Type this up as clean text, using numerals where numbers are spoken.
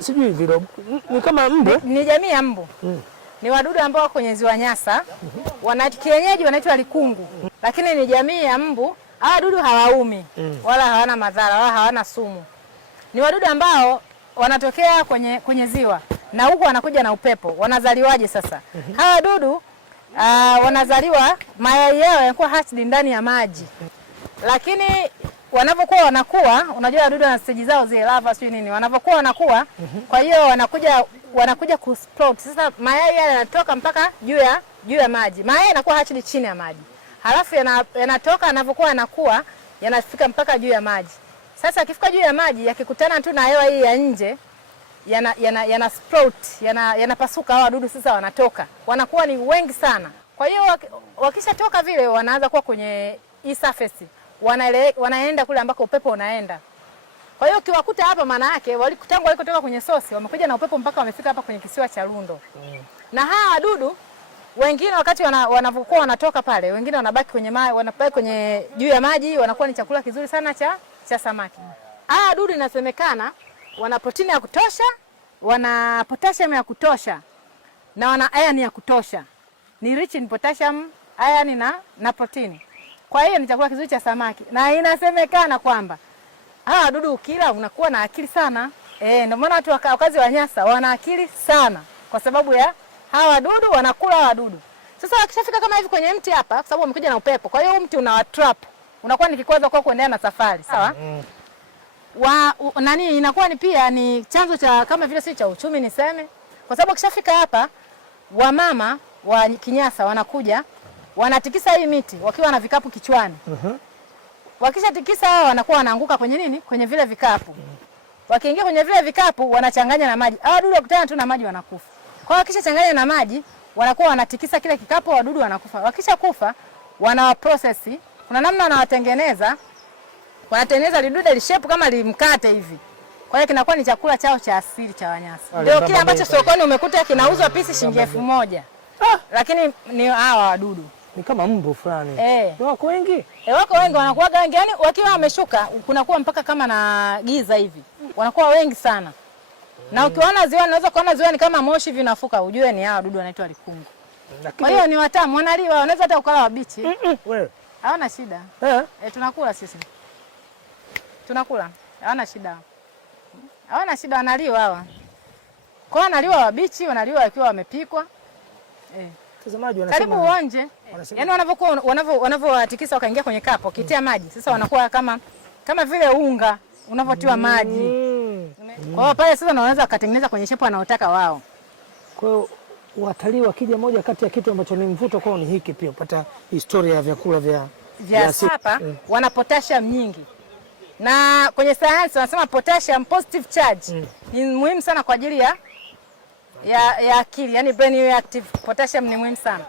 sijui vile ni kama mbu. Ni jamii ya mbu. Ni wadudu ambao wako kwenye ziwa Nyasa. Wana kienyeji wanaitwa likungu. Lakini ni jamii ya mbu. Hawa wadudu hawaumi wala hawana madhara wala hawana sumu. Ni wadudu ambao wanatokea kwenye ziwa na huko wanakuja na upepo. Wanazaliwaje sasa? Hawa wadudu wanazaliwa, mayai yao yanakuwa hatched ndani ya maji. Lakini wanapokuwa wanakuwa, unajua wadudu na stage zao zile larva sio nini, wanapokuwa wanakuwa, kwa hiyo wanakuja ku sprout. Sasa mayai yale yanatoka mpaka juu ya maji. Mayai yanakuwa hatched chini ya maji. Halafu yanatoka yanapokuwa yanakuwa, yanafika mpaka juu ya maji. Sasa akifika juu ya maji yakikutana tu na hewa hii ya nje, yana sprout, yanapasuka hao wadudu sasa wanatoka. Wanakuwa ni wengi sana. Kwa hiyo wakishatoka vile wanaanza kuwa kwenye hii surface. Wanaenda kule ambako upepo unaenda. Kwa hiyo ukiwakuta hapa maana yake walikotoka kwenye sosi wamekuja na upepo mpaka wamefika hapa kwenye kisiwa cha Lundo. Na hawa wadudu wengine wakati wanapokuwa wanatoka pale, wengine wanabaki kwenye wanabaki kwenye juu ya maji, wanakuwa ni chakula kizuri sana cha samaki. Hawa wadudu inasemekana wana protini ya kutosha, wana potassium ya kutosha na wana iron ya kutosha. Ni rich in potassium, iron na protini. Kwa hiyo ni chakula kizuri cha samaki. Na inasemekana kwamba hawa wadudu ukila unakuwa na akili sana. Ndio maana watu wakazi wa Nyasa wana akili sana kwa sababu ya hawa wadudu, wanakula hawa wadudu. Sasa wakishafika kama hivi kwenye mti hapa, kwa sababu wamekuja na upepo, kwa hiyo mti unawatrap. Unakuwa ni kikwazo kwa kuendelea na safari, sawa? Inakuwa ni pia ni chanzo cha kama vile si cha uchumi niseme. Kwa sababu wakishafika hapa, wamama wa Kinyasa wanakuja, wanatikisa hii miti wakiwa na vikapu kichwani. Wakisha tikisa hao wanakuwa wanaanguka kwenye nini? Kwenye vile vikapu. Wakiingia kwenye vile vikapu wanachanganya na maji. Hao wadudu wakutana tu na maji wanakufa. Kwa hiyo wakisha changanya na maji wanakuwa wanatikisa kile kikapu, wadudu wanakufa. Wakisha kufa wanawaprocess. Kuna namna wanawatengeneza. Wanatengeneza lidude lishape kama limkate hivi. Kwa hiyo kinakuwa ni chakula chao cha asili cha Wanyasa. Ndio kile ambacho sokoni umekuta kinauzwa pisi shilingi 1000. Lakini ni hawa wadudu. Ni kama mbu fulani. Wako wengi? Wako wengi, wanakuwa wengi. Yaani wakiwa wameshuka kunakuwa mpaka kama na giza hivi. Wanakuwa wengi sana. Na ukiona ziwani, unaweza kuona ziwani kama moshi hivi unafuka, ujue ni hawa wadudu wanaitwa likungu. Kwa hiyo ni watamu, wanaliwa, unaweza hata ukala wabichi. Wewe. Hawana shida. Tunakula sisi. Tunakula. Hawana shida. Hawana shida, wanaliwa hawa. Kwa wanaliwa wabichi, wanaliwa wakiwa wamepikwa. Watazamaji wanasema karibu uonje. Yaani wanavyowatikisa wakaingia kwenye kapo, kitia maji. Sasa wanakuwa kama vile unga unavyotiwa maji. Kwa hiyo pale sasa wanaweza kutengeneza kwenye shepu wanaotaka wao. Kwa hiyo watalii wakija, moja kati ya kitu ambacho ni mvuto kwao ni hiki pia, kupata historia ya vyakula vya hapa. Wana potassium nyingi. Na kwenye sayansi wanasema potassium positive charge ni muhimu sana kwa ajili ya akili, yani brain active. Potassium ni muhimu sana.